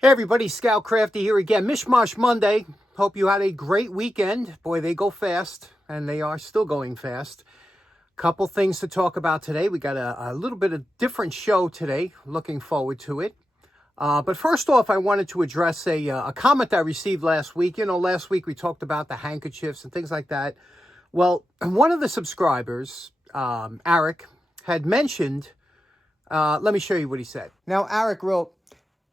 Hey everybody, Scout Crafty here again. Mishmash Monday. Hope you had a great weekend. Boy, they go fast, and they are still going fast. Couple things to talk about today. We got a little bit of different show today. Looking forward to it. But first off, I wanted to address a comment I received last week. You know, last week we talked about the handkerchiefs and things like that. Well, one of the subscribers, Eric, had mentioned, let me show you what he said. Now, Eric wrote,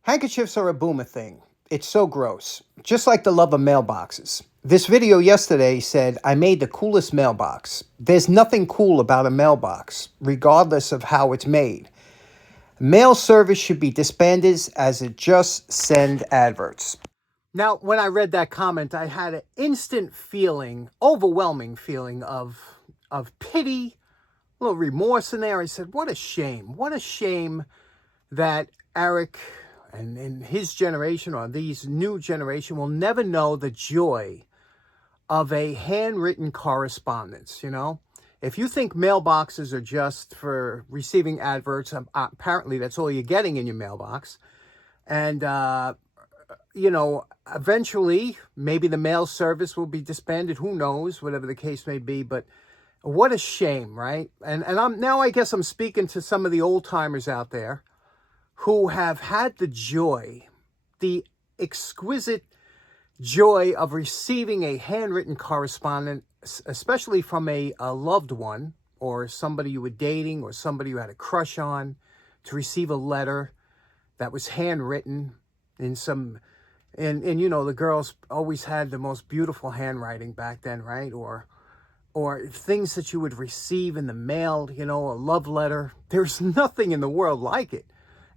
handkerchiefs are a boomer thing. It's so gross. Just like the love of mailboxes. This video yesterday said, I made the coolest mailbox. There's nothing cool about a mailbox, regardless of how it's made. Mail service should be disbanded as it just send adverts. Now, when I read that comment, I had an instant feeling, overwhelming feeling of pity, a little remorse in there. I said, what a shame. What a shame that Eric and in his generation, or these new generation, will never know the joy of a handwritten correspondence. You know, if you think mailboxes are just for receiving adverts, apparently that's all you're getting in your mailbox. And, you know, eventually maybe the mail service will be disbanded. Who knows, whatever the case may be. But what a shame, right? And I guess I'm speaking to some of the old timers out there who have had the joy, the exquisite joy of receiving a handwritten correspondence, especially from a loved one or somebody you were dating or somebody you had a crush on, to receive a letter that was handwritten in some, and you know, the girls always had the most beautiful handwriting back then, right? Or things that you would receive in the mail, you know, a love letter. There's nothing in the world like it.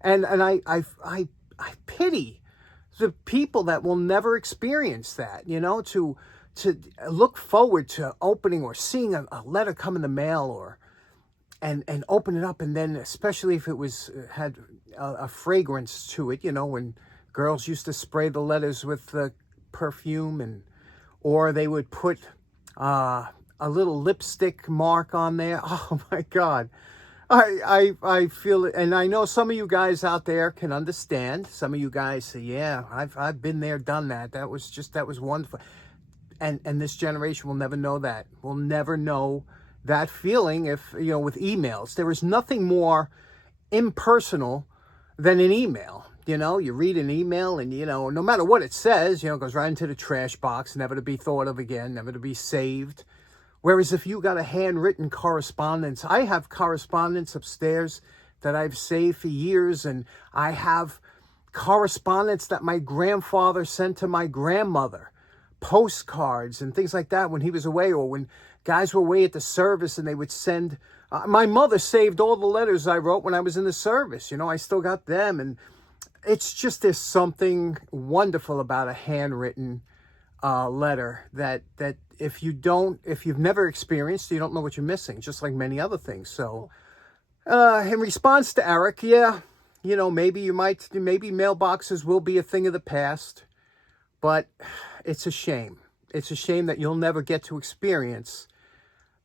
And I pity the people that will never experience that, you know, to look forward to opening or seeing a letter come in the mail, or and open it up, and then especially if it was had a fragrance to it, you know, when girls used to spray the letters with perfume, or they would put a little lipstick mark on there. Oh my God. I feel it, and I know some of you guys out there can understand. Some of you guys say, yeah, I've been there, done that. That was wonderful. And this generation will never know that. Will never know that feeling if, you know, with emails. There is nothing more impersonal than an email. You know, you read an email and, you know, no matter what it says, you know, it goes right into the trash box, never to be thought of again, never to be saved. Whereas if you got a handwritten correspondence, I have correspondence upstairs that I've saved for years, and I have correspondence that my grandfather sent to my grandmother, postcards and things like that when he was away, or when guys were away at the service and they would send. My mother saved all the letters I wrote when I was in the service. You know, I still got them, and it's just, there's something wonderful about a handwritten letter that if you've never experienced, you don't know what you're missing, just like many other things. So in response to Eric, yeah, you know, maybe mailboxes will be a thing of the past, but it's a shame. It's a shame that you'll never get to experience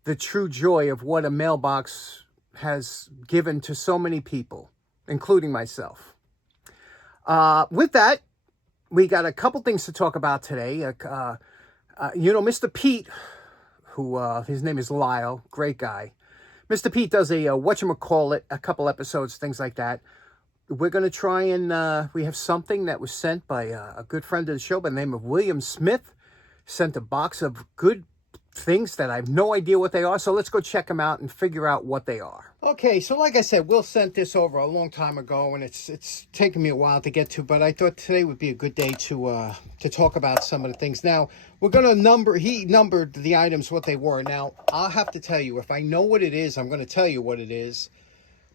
the true joy of what a mailbox has given to so many people, including myself. With that, we got a couple things to talk about today. You know, Mr. Pete, who his name is Lyle, great guy. Mr. Pete does a whatchamacallit, a couple episodes, things like that. We're going to try and, we have something that was sent by a good friend of the show by the name of William Smith. Sent a box of good things that I have no idea what they are. So let's go check them out and figure out what they are. Okay, so like I said, Will sent this over a long time ago, and it's taken me a while to get to, but I thought today would be a good day to talk about some of the things. Now, we're going to he numbered the items, what they were. Now, I'll have to tell you, if I know what it is, I'm going to tell you what it is.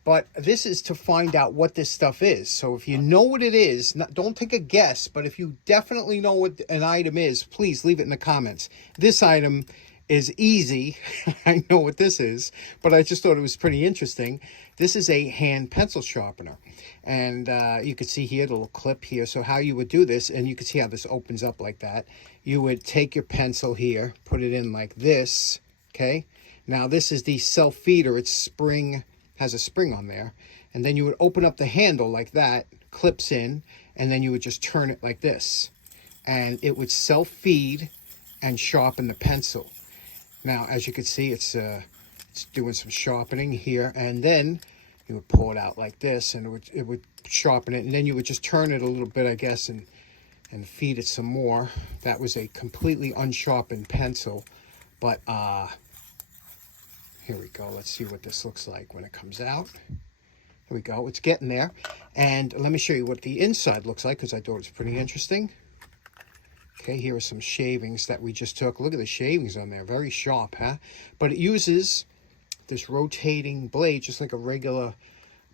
But this is to find out what this stuff is. So if you know what it is, don't take a guess, but if you definitely know what an item is, please leave it in the comments. This item is easy. I know what this is, but I just thought it was pretty interesting. This is a hand pencil sharpener. And you can see here the little clip here. So how you would do this, and you can see how this opens up like that. You would take your pencil here, put it in like this, okay? Now this is the self-feeder. It's spring, has a spring on there. And then you would open up the handle like that, clips in, and then you would just turn it like this, and it would self-feed and sharpen the pencil. Now, as you can see, it's doing some sharpening here, and then you would pull it out like this, and it would sharpen it, and then you would just turn it a little bit, I guess, and feed it some more. That was a completely unsharpened pencil, but here we go. Let's see what this looks like when it comes out. Here we go. It's getting there. And let me show you what the inside looks like, because I thought it was pretty interesting. Okay, here are some shavings that we just took. Look at the shavings on there. Very sharp, huh? But it uses this rotating blade, just like a regular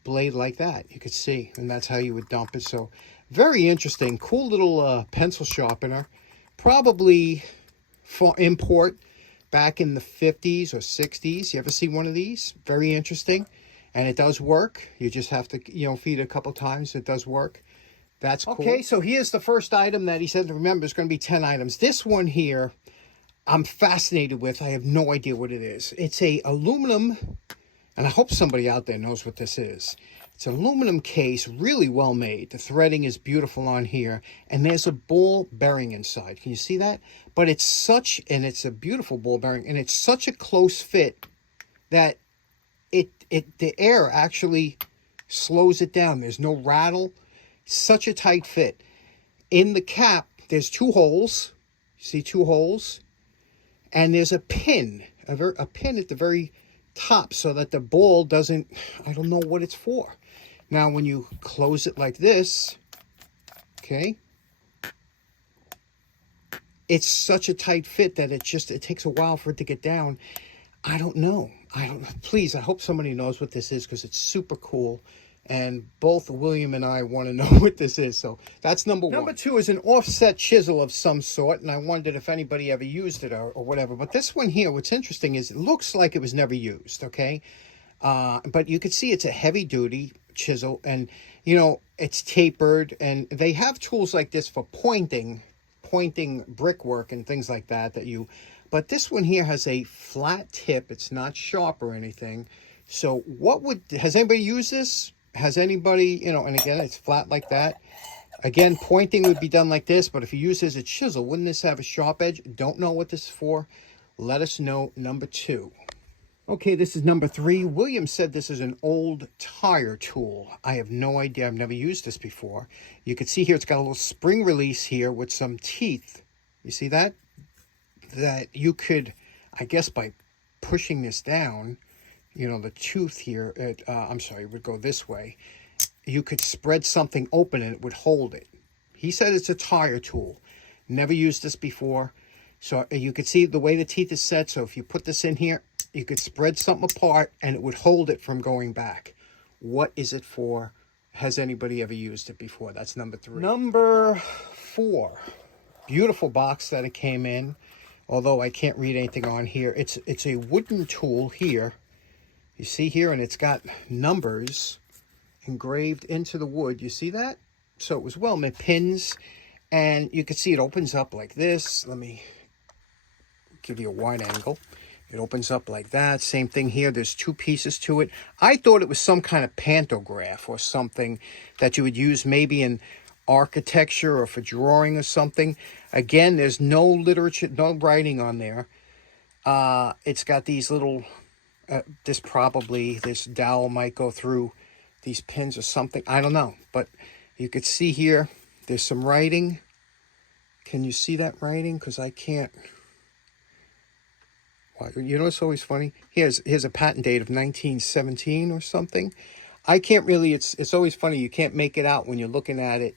blade like that. You could see, and that's how you would dump it. So very interesting. Cool little pencil sharpener. Probably for import back in the 50s or 60s. You ever see one of these? Very interesting. And it does work. You just have to, feed it a couple times. It does work. That's cool. Okay, so here's the first item that he said. Remember, it's going to be 10 items. This one here, I'm fascinated with. I have no idea what it is. It's a aluminum, and I hope somebody out there knows what this is. It's an aluminum case, really well made. The threading is beautiful on here, and there's a ball bearing inside. Can you see that? But it's it's a beautiful ball bearing, and it's such a close fit that the air actually slows it down. There's no rattle. Such a tight fit. In the cap, there's 2 holes. You see 2 holes? And there's a pin, a pin at the very top, so that the ball doesn't, I don't know what it's for. Now, when you close it like this, okay, it's such a tight fit that it takes a while for it to get down. I don't know. Please, I hope somebody knows what this is, because it's super cool. And both William and I want to know what this is. So that's number 1. Number 2 is an offset chisel of some sort. And I wondered if anybody ever used it or whatever. But this one here, what's interesting is it looks like it was never used, okay? But you can see it's a heavy-duty chisel. And, it's tapered. And they have tools like this for pointing brickwork and things like that But this one here has a flat tip. It's not sharp or anything. So has anybody used this? Has anybody, and again, it's flat like that. Again, pointing would be done like this, but if you use it as a chisel, wouldn't this have a sharp edge? Don't know what this is for. Let us know. Number 2. Okay, this is number 3. William said this is an old tire tool. I have no idea. I've never used this before. You can see here, it's got a little spring release here with some teeth. You see that? That you could, I guess, by pushing this down, the tooth here, would go this way. You could spread something open and it would hold it. He said it's a tire tool. Never used this before. So you could see the way the teeth is set. So if you put this in here, you could spread something apart and it would hold it from going back. What is it for? Has anybody ever used it before? That's number 3. Number 4. Beautiful box that it came in. Although I can't read anything on here. It's a wooden tool here. You see here, and it's got numbers engraved into the wood. You see that? So it was well made, pins, and you can see it opens up like this. Let me give you a wide angle. It opens up like that. Same thing here. There's 2 pieces to it. I thought it was some kind of pantograph or something that you would use maybe in architecture or for drawing or something. Again, there's no literature, no writing on there. It's got these little... this dowel might go through these pins or something. I don't know. But you could see here, there's some writing. Can you see that writing? Because I can't. It's always funny. Here's a patent date of 1917 or something. I can't really, it's always funny. You can't make it out when you're looking at it,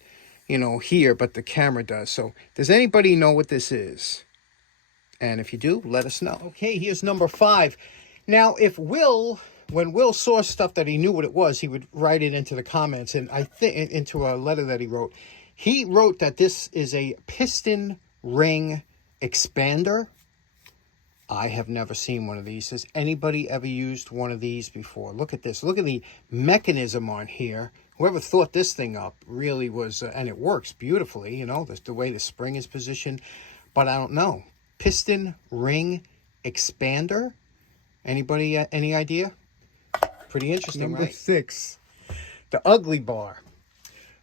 here, but the camera does. So does anybody know what this is? And if you do, let us know. Okay, here's number 5. Now, when Will saw stuff that he knew what it was, he would write it into the comments, and I think into a letter that he wrote. He wrote that this is a piston ring expander. I have never seen one of these. Has anybody ever used one of these before? Look at this. Look at the mechanism on here. Whoever thought this thing up really was, and it works beautifully, the way the spring is positioned. But I don't know. Piston ring expander. Anybody, any idea? Pretty interesting, right? Number 6, the ugly bar.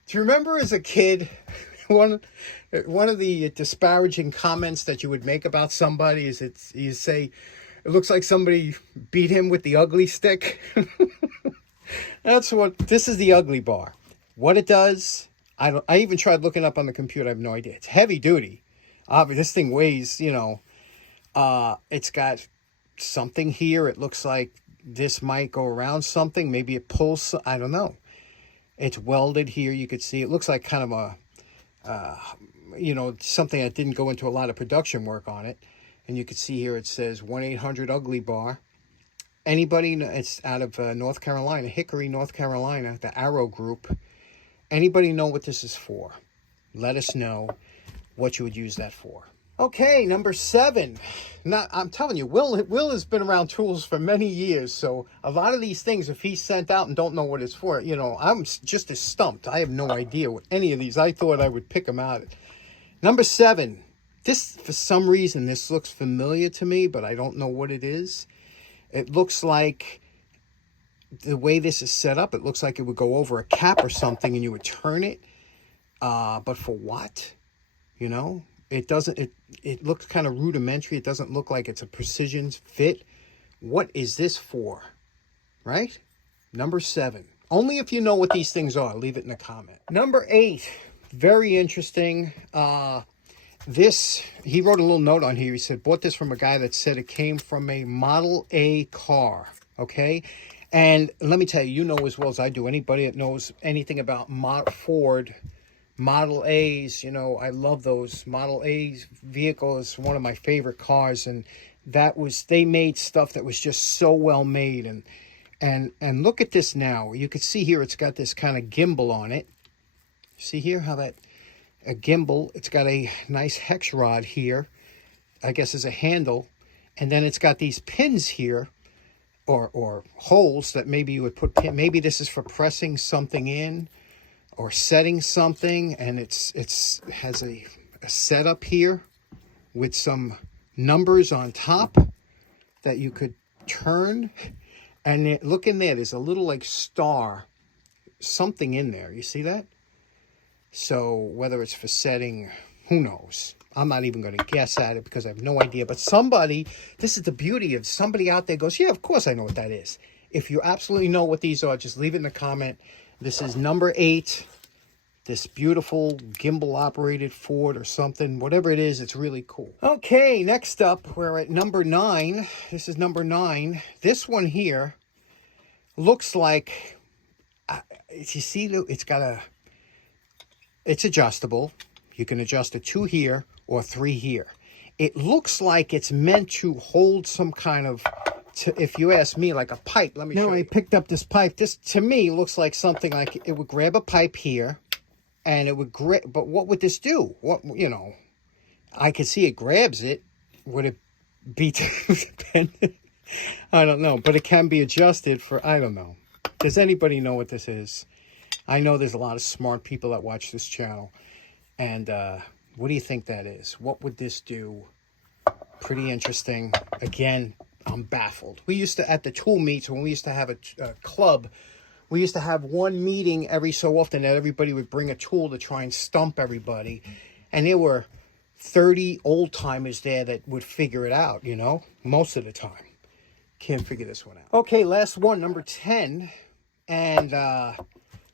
Do you remember as a kid, one of the disparaging comments that you would make about somebody is you say, it looks like somebody beat him with the ugly stick. This is the ugly bar. What it does, I even tried looking up on the computer. I have no idea. It's heavy duty. This thing weighs, it's got something here. It looks like this might go around something. Maybe it pulls, I don't know. It's welded here. You could see it looks like kind of a, something that didn't go into a lot of production work on it. And you can see here it says 1-800-UGLY-BAR. Anybody, it's out of North Carolina, Hickory, North Carolina, the Arrow Group. Anybody know what this is for? Let us know what you would use that for. Okay, number 7. I'm telling you, Will has been around tools for many years, so a lot of these things, if he's sent out and don't know what it's for, I'm just as stumped. I have no idea what any of these. I thought I would pick them out. Number 7. This, for some reason, this looks familiar to me, but I don't know what it is. It looks like, the way this is set up, it looks like it would go over a cap or something and you would turn it. But for what? It doesn't, it looks kind of rudimentary. It doesn't look like it's a precision fit. What is this for? Right? Number 7. Only if you know what these things are. Leave it in a comment. Number 8. Very interesting. He wrote a little note on here. He said, bought this from a guy that said it came from a Model A car. Okay? And let me tell you, you know as well as I do, anybody that knows anything about Ford Model A's, I love those. Model A's vehicle is one of my favorite cars, and they made stuff that was just so well made. And look at this now. You can see here it's got this kind of gimbal on it. See here how a gimbal, it's got a nice hex rod here, I guess as a handle, and then it's got these pins here, or holes that maybe you would put maybe this is for pressing something in or setting something, and it has a setup here with some numbers on top that you could turn, and look in there, there's a little like star, something in there, you see that? So whether it's for setting, who knows? I'm not even going to guess at it because I have no idea. But this is the beauty of somebody out there goes, yeah, of course I know what that is. If you absolutely know what these are, just leave it in the comment. This is number 8. This beautiful gimbal-operated Ford or something. Whatever it is, it's really cool. Okay, next up, we're at number 9. This is number 9. This one here looks like, you see, it's adjustable. You can adjust it 2 here or 3 here. It looks like it's meant to hold some kind of, if you ask me, like a pipe. Let me show you. Now I picked up this pipe. This, to me, looks like something like it would grab a pipe here, and it would grab, but what would this do? I could see it grabs it. Would it be dependent? I don't know, but it can be adjusted for, I don't know. Does anybody know what this is? I know there's a lot of smart people that watch this channel. And what do you think that is? What would this do? Pretty interesting. Again, I'm baffled. We used to, at the tool meets, when we used to have a club, we used to have one meeting every so often that everybody would bring a tool to try and stump everybody. And there were 30 old-timers there that would figure it out, most of the time. Can't figure this one out. Okay, last one, number 10. And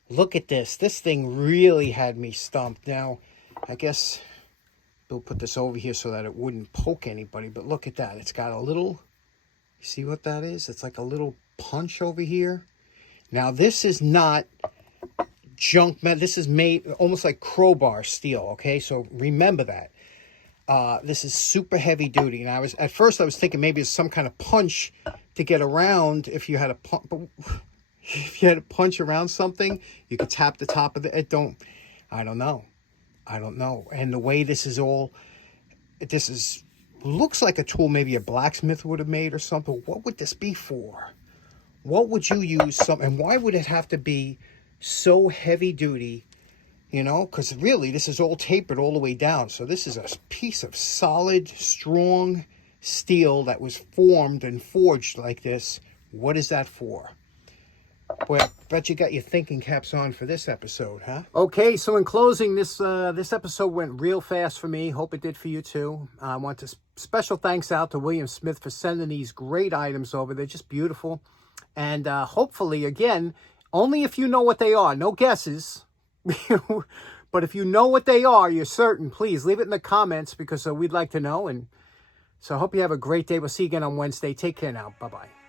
look at this. This thing really had me stumped. Now, I guess Bill put this over here so that it wouldn't poke anybody. But look at that. It's got a little, you see what that is? It's like a little punch over here. Now, this is not junk metal. This is made almost like crowbar steel, okay? So remember that. This is super heavy duty. And at first I was thinking maybe it's some kind of punch to get around if you had a punch. But if you had to punch around something, you could tap the top of I don't know. And the way this is looks like a tool maybe a blacksmith would have made or something. What would this be for? What would you use and why would it have to be so heavy duty? Because really this is all tapered all the way down. So this is a piece of solid, strong steel that was formed and forged like this. What is that for? Boy, I bet you got your thinking caps on for this episode, huh? Okay, so in closing, this episode went real fast for me. Hope it did for you too. I want to special thanks out to William Smith for sending these great items over. They're just beautiful. And hopefully, again, only if you know what they are. No guesses. But if you know what they are, you're certain, please leave it in the comments because we'd like to know. And so I hope you have a great day. We'll see you again on Wednesday. Take care now. Bye-bye.